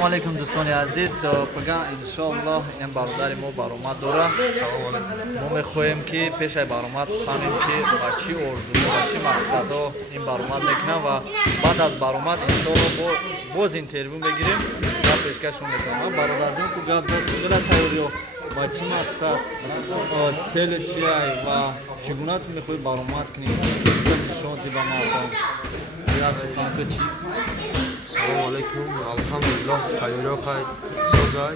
салому алейкум дӯстони азиз. Пага иншоаллоҳ ин бародари мо баромад дора. Мо мехоҳем ки пешаи баромад фаҳмем ки ба чӣ орзуҳо ва чӣ мақсадҳо ин баромад мекунад ва баъд аз баромад иншоаллоҳ боз интервю мегирем ва пешкашон мекунам. Бародарҷон ку гап зод кудара тайёриё ба чӣ мақсад цели чиай ва чӣ гуна ту мехоҳӣ баромад кунӣ нишон ди ба мардум я сухан ки чӣ. Салому алейкум, алхамдулиллах, тайёриё хай созай.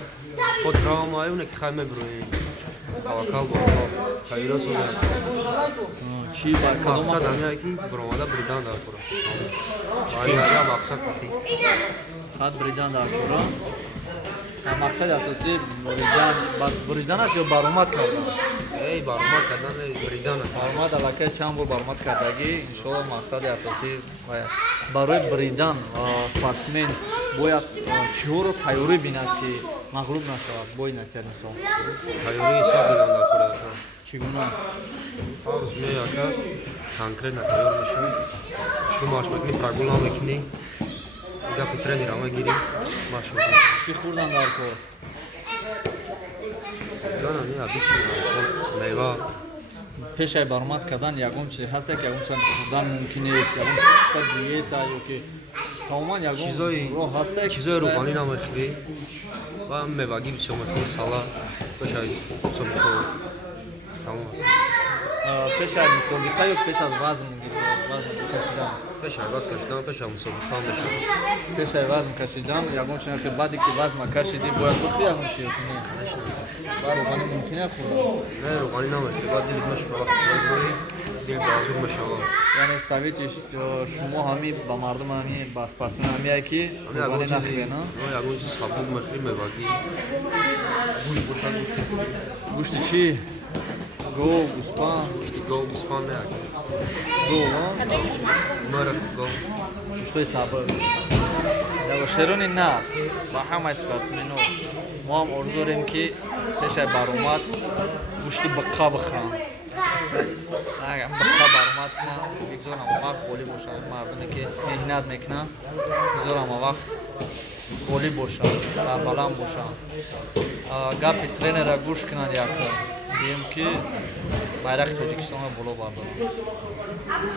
Ход равамаюне ки хай мебироем. Таваккал ба Аллоҳ. Тайёриё созай. Чӣ ба Мақсад ҳамяе ки биромада бридан дар кора. Ваъя мақсад таки. хат бридан дар кора. Мақсади асосӣ бриданаш ё баромад кардан? Эй, баромад кардан, бридан. Баромад аллакай чанд бор баромад кардагӣ? Иншоаллоҳ мақсади асосӣ барои бридан спортсмен бояд чиҳоро тайёрӣ бинад ки мағлуб нашавад бо ин натиҷа мисол. Тайёрии саб бинад дар кора. Чӣ гуна? Ҳар рӯз меяка конкретно тайёр мешавӣ. Шу машқ мекунӣ, прогулам мекунӣ. Гапи тренера мегирӣ, машқ мекунӣ. Чӣ хӯрдан дар кор? Ҷонам, обичный мева. Пешаи баромад кардан ягон чиз ҳаст ки ягон чиз хӯрдан мумкин нест, ягон диета ё ки тамоман ягон роҳ ҳаст ки чизои рӯғонӣ намехӯрӣ ва мевагӣ бисёр мехӯрӣ, салат пешаи бисёр мехӯрӣ. Тамом аст. пешаи мусобиқа ё пеш аз вазн кашидан? Пешаи вазн кашидан, пешаи мусобиқа мешавад. Пешаи вазн кашидан ягон чиз ки баъде ки вазна кашидӣ бояд бихӯрӣ ягон чиз ки не? Ва рӯғонӣ мумкин е хӯрдан? Не, рӯғонӣ намехӯрӣ, баъд дил мешавад, вақти мебурӣ, дил беозур мешавад. Яъне совети шумо ҳами ба мардум ҳами ба спортсмен ҳамие ки рӯғонӣ нахӯред, на? Ягон чиз сабук мехӯрӣ, мевагӣ. Гӯшт бошад, гӯшти чӣ? Гов, гӯспан? гӯшти гов, гӯспан не. Гов, Мара гов. гӯштҳои сабук. Шерони нав ба ҳамаи спортсменҳо мо ҳам орзу дорем ки пешаи баромад гӯшти биққа бихӯранд. Агар биққа баромад кунанд, бигзор ҳамавақт голӣ бошад. Мардуме ки меҳнат мекунанд, бигзор ҳамавақт голӣ бошад, сарбаланд бошанд. Гапи тренера гӯш кунанд як биём ки байрақи Тоҷикистонро боло бардоранд.